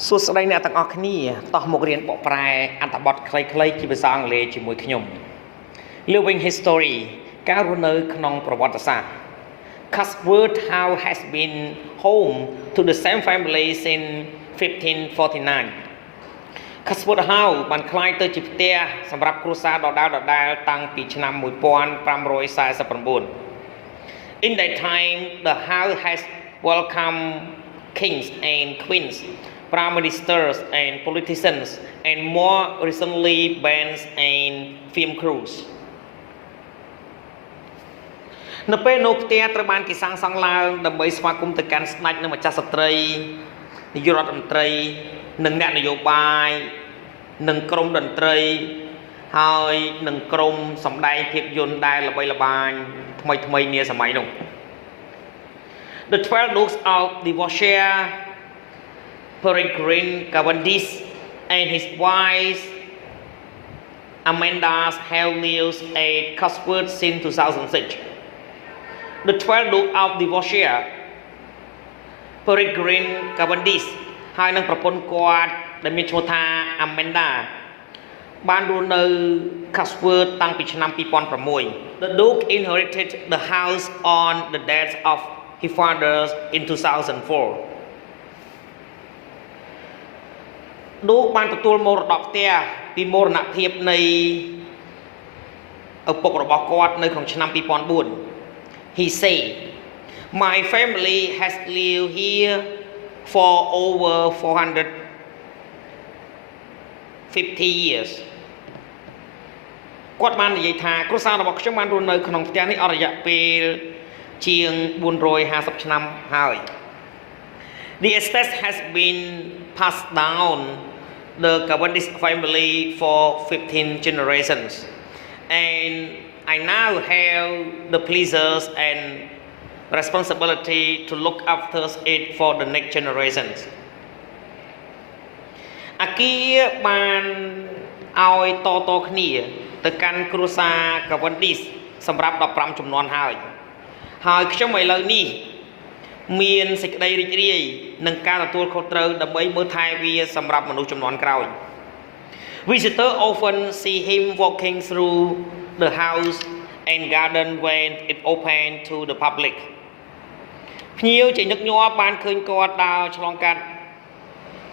សួស្តីអ្នកទាំងអស់គ្នាតោះមករៀនបកប្រែអត្ថបទខ្លីៗជាភាសាអង់គ្លេសជាមួយខ្ញុំ Living History ការរស់នៅក្នុងប្រវត្តិសាស្ត្រ Casper's house has been home to the same family since 1549 Casper's house បានក្លាយទៅជាផ្ទះសម្រាប់គ្រួសារដដែលតាំងពីឆ្នាំ1549 In that time the house has welcomed kings and queens prime ministers and politicians and more recently bands and film crews នៅពេលនោះផ្ទះត្រូវបានគេសាងសង់ឡើងដើម្បីស្វាគមន៍ទៅកាន់ស្ដេចនិងម្ចាស់ស្ត្រីនាយករដ្ឋមន្ត្រីនិងអ្នកនយោបាយនិងក្រុមតន្ត្រីហើយនិងក្រុមសម្ដែងភាពយន្តដែលល្បីល្បាញថ្មីនាសម័យនោះ The 12 Dukes of Devonshire Peregrine Cavendish and his wife Amanda have lived at Casper since 2006. The 12 Dukes of Devonshire Peregrine Cavendish ហើយនឹងប្រពន្ធគាត់ដែលមានឈ្មោះថា Amanda បានរស់នៅ Casper តាំងពីឆ្នាំ2006 The Duke inherited the house on the death of his father in 2004 Duke បានទទួលមរតកផ្ទះពីមរណភាពនៃឪពុករបស់គាត់នៅក្នុងឆ្នាំ2004 He said My family has lived here for over 450 years គាត់បាននិយាយថាគ្រួសាររបស់ខ្ញុំបានរស់នៅក្នុងផ្ទះនេះអស់រយៈពេលជាង450ឆ្នាំហើយ The estate has been passed down the Cavendish family for 15 generations and I now have the pleasures and responsibility to look after it for the next generations អាគារបានឲ្យតគ្នាទៅកាន់គ្រួសារ Cavendish សម្រាប់15ជំនាន់ហើយខ្ញុំឥឡូវនេះមានសេចក្តីរីករាយនឹងការទទួលខុសត្រូវដើម្បីមើលថែវាសម្រាប់មនុស្សជំនាន់ក្រោយ Visitors often see him walking through the house and garden when it open to the public ភ្ញៀវជាញឹកញាប់បានឃើញគាត់ដើរឆ្លងកាត់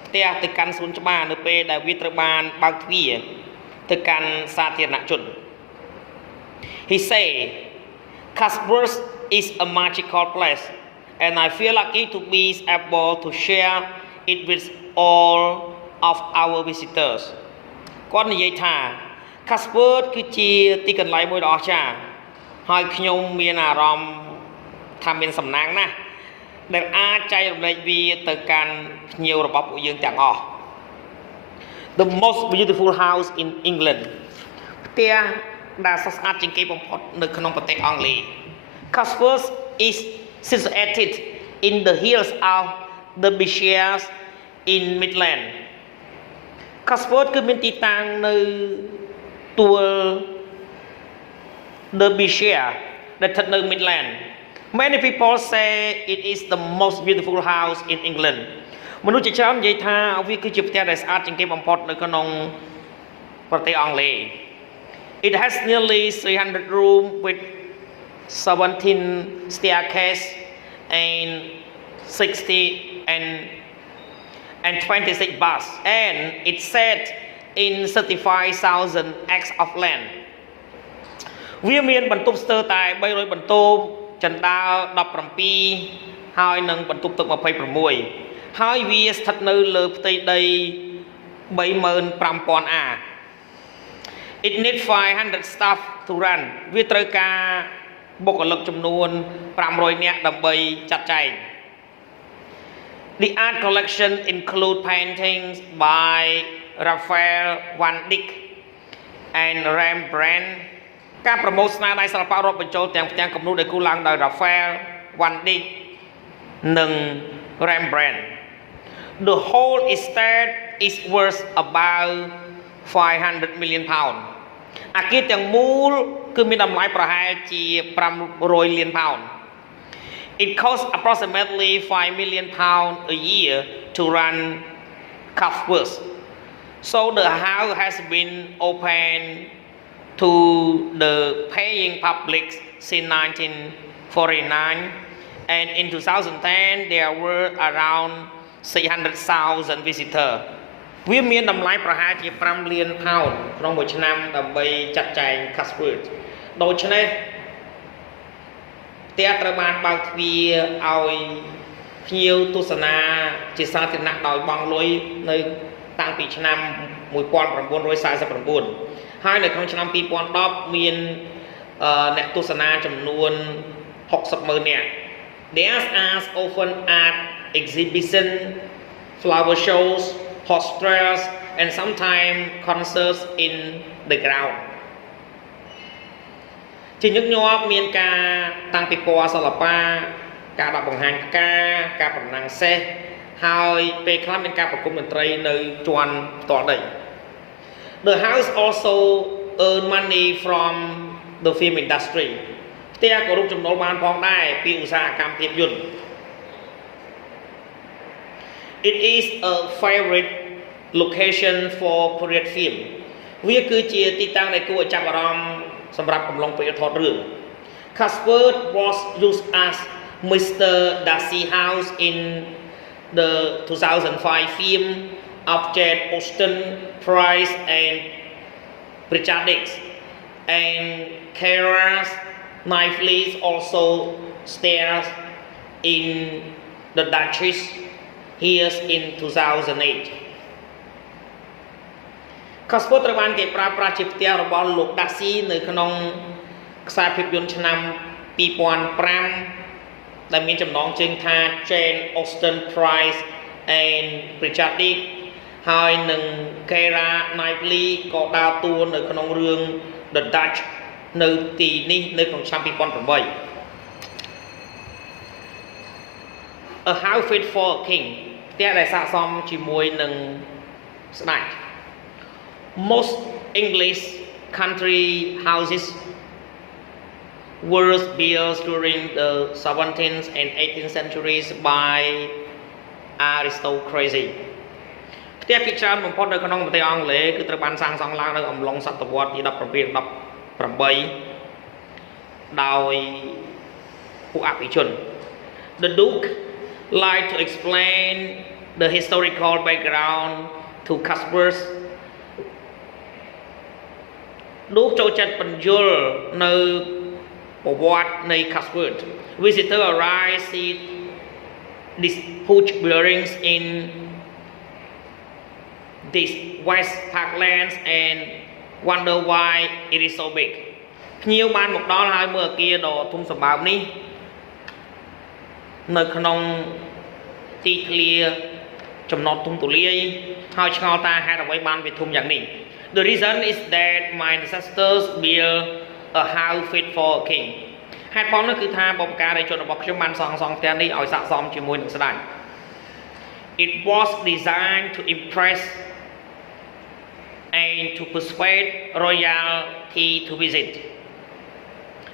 ផ្ទះទៅកាន់សួនច្បារនៅពេលដែលវាត្រូវបានបើកទ្វារទៅកាន់សាធារណជន He say Casper is a magical place and I feel lucky to be able to share it with all of our visitors គាត់និយាយថា Casper គឺជាទីកន្លែងមួយដ៏អស្ចារ្យហើយខ្ញុំមានអារម្មណ៍ថាមានសំណាងណាស់ដែលអាចចែករំលែកវាទៅកាន់ភ្ញៀវរបស់ពួកយើងទាំងអស់ The most beautiful house in England ផ្ទះដែលស្រស់ស្អាតជាងគេបំផុតនៅក្នុងប្រទេសអង់គ្លេស Casper is situated in the hills of the Berkshires in Midland Casper គឺមានទីតាំងនៅទួល the Berkshire ដែលស្ថិតនៅ Midland Many people say it is the most beautiful house in England មនុស្សជាច្រើននិយាយថាវាគឺជាផ្ទះដែលស្អាតជាងគេបំផុតនៅក្នុងប្រទេសអង់គ្លេស It has nearly 300 rooms with 17 staircase and 60 and 26 baths and it's set in 35,000 acres of land វាមានបន្ទប់ស្ទើរតែ300បន្ទប់ចណ្ដើរ17ហើយនឹងបន្ទប់ទឹក26ហើយវាស្ថិតនៅលើផ្ទៃដី 35,000 អា It needs 500 staff to run វាត្រូវការបុគ្គលិកចំនួន500នាក់ដើម្បីចាត់ចែង The art collection include paintings by Raphael van Dyck and Rembrandt ការប្រមូលស្នាដៃសិល្បៈរាប់បញ្ចូលទាំងផ្ទាំងគំនូរដែលគូរឡើងដោយ Raphael van Dyck និង Rembrandt The whole estate is worth about 500 million pound អាគារទាំងមូលគឺមានតម្លៃប្រហែលជា500លានផោន It costs approximately 5 million pounds a year to run Cuthbert. So the house has been open to the paying public since 1949, and in 2010 there were around 600,000 visitors. វាមានតម្លៃប្រហែលជា5 លានផោនក្នុងមួយឆ្នាំដើម្បីចាត់ចែង Cuthbert ដូច្នេះផ្ទះត្រូវបានបើកទ្វារឲ្យភ្ញៀវទស្សនាជាសាធារណៈដោយបង់លុយនៅតាំងពីឆ្នាំ1949 ហើយនៅក្នុងឆ្នាំ2010មានអ្នកទស្សនាចំនួន 60,000 នាក់ There are often art exhibition, flower shows, posters, and sometimes concerts in the ground. ជាញឹកញាប់មានការតាំងពិព័រណ៍សិល្បៈការដាក់បង្ហាញផ្កាការប្រណាំងសេះហើយពេលខ្លះមានការប្រគំតន្ត្រីនៅជាន់ផ្ទាល់ដី The house also earn money from the film industry ផ្ទះក៏រកចំណូលបានផងដែរពីឧស្សាហកម្មភាពយន្ត It is a favorite location for period film វាគឺជាទីតាំងដែលគួរឲ្យចាប់អារម្មណ៍សម្រាប់កំឡុងពេលថតរឿង Cuthbert was used as Mr. Darcy House in the 2005 film of Jane Austen, Price and Richard Dix, and Keira Knightley also stars in The Duchess here in 2008. Cuthbert ត្រូវបានគេប្រើប្រាស់ជាផ្ទះរបស់លោក Darcy នៅក្នុងខ្សែភាពយន្តឆ្នាំ 2005 ដែលមានចំណងជើងថា Jane Austen, Price and Richard Dix ហើយនឹង Keira Knightley ក៏ដើរតួនៅក្នុងរឿង The Dutch នៅទីនេះនៅក្នុងឆ្នាំ 2008 A house fit for a king ផ្ទះដែលស័ក្តិសមជាមួយនឹងស្ដេច Most English country houses were built during the 17th and 18th centuries by aristocracy ផ្ទះភាគច្រើនបំផុតនៅក្នុងប្រទេសអង់គ្លេសគឺត្រូវបានសាងសង់ឡើងនៅអំឡុងសតវត្សទី 17 ដោយពួកអភិជន The Duke like to explain the historical background to Cuthbert Duke ចូលចិត្តបញ្យល់នៅប្រវត្តិនៃ Cuthbert Visitor arrive see these huge buildings in these West Parklands and wonder why it is so big ភ្ញៀវបានមកដល់ហើយមើលអគារដ៏ធំសម្បើមនេះនៅក្នុងទីធ្លាចំណតធំទូលាយហើយឆ្ងល់ថាហេតុអ្វីបានវាធំយ៉ាងនេះ The reason is that my ancestors built a house fit for a king ហេតុផលនោះគឺថាបុព្វការីជនរបស់ខ្ញុំបានសាងសង់ផ្ទះនេះឲ្យស័ក្តិសមជាមួយនឹងស្ដេច It was designed to impress and to persuade royalty to visit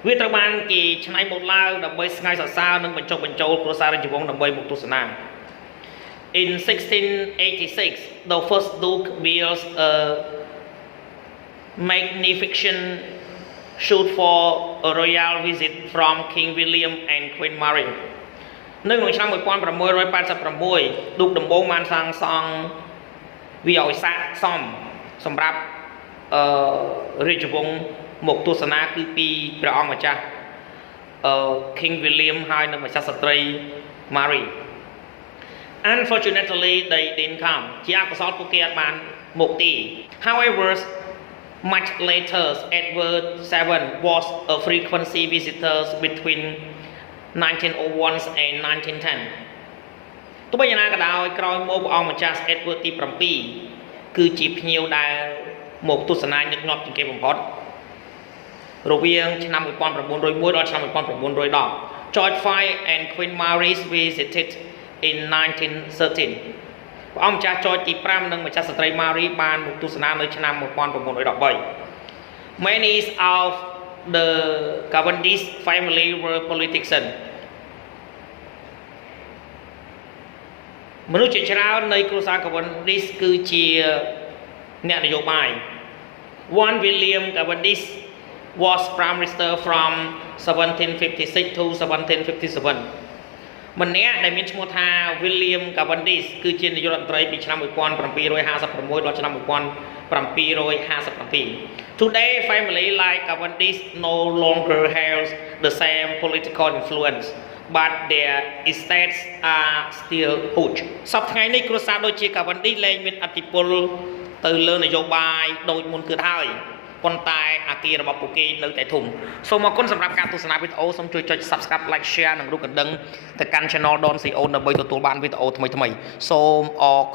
វាត្រូវបានគេច្នៃម៉ូដឡើងដើម្បីស្ងើចសរសើរនិងបញ្ចុះបញ្ចូលគ្រួសាររាជវង្សដើម្បីមកទស្សនា In 1686 the first duke built a magnificent shoot for a royal visit from King William and Queen Mary នៅក្នុងឆ្នាំ 1686 ឌុកដំបូងបានសាងសង់វាឲ្យស័ក្តិសមសម្រាប់រាជវង្សមកទស្សនាគឺពីព្រះអង្គម្ចាស់ King William ហើយនិងម្ចាស់ស្ត្រី Mary Unfortunately they didn't come ជាអកុសលពួកគេអត់បានមកទេ However much later Edward VII was a frequency visitor between 1901 and 1910 ទោះបីយ៉ាងណាក៏ដោយក្រោយមកព្រះអង្គម្ចាស់ Edward ទី 7 គឺជាភ្ញៀវដែលមកទស្សនាញឹកញាប់ជាងគេបំផុតរវាងឆ្នាំ 1901 ដល់ឆ្នាំ 1910 George V and Queen Mary visited in 1913 ព្រះអង្គម្ចាស់ George ទី 5 និងម្ចាស់ស្ត្រី Mary បានមកទស្សនានៅឆ្នាំ 1913 Many of the Cavendish family were politicians មនុស្សជាច្រើននៃគ្រួសារកាវិនឌីសគឺជាអ្នកនយោបាយ One William Cavendish was Prime Minister from 1756 to 1757 ម្នាក់ដែលមានឈ្មោះថា William Cavendish គឺជានាយករដ្ឋមន្ត្រីពីឆ្នាំ1756ដល់ឆ្នាំ1757 Today family like Cavendish no longer has the same political influence but their estates are still huge សពថ្ងៃនេះគ្រួសារដូចជា Cavendish លែងមានឥទ្ធិពលទៅលើនយោបាយដូចមុនទៀតហើយប៉ុន្តែអាគាររបស់ពួកគេនៅតែធំសូមអរគុណសម្រាប់ការទស្សនាវីដេអូសូមជួយចុច Subscribe Like Share និងរូបកណ្ដឹងទៅកាន់ Channel Don CO ដើម្បីទទួលបានវីដេអូថ្មីៗសូមអរគុណ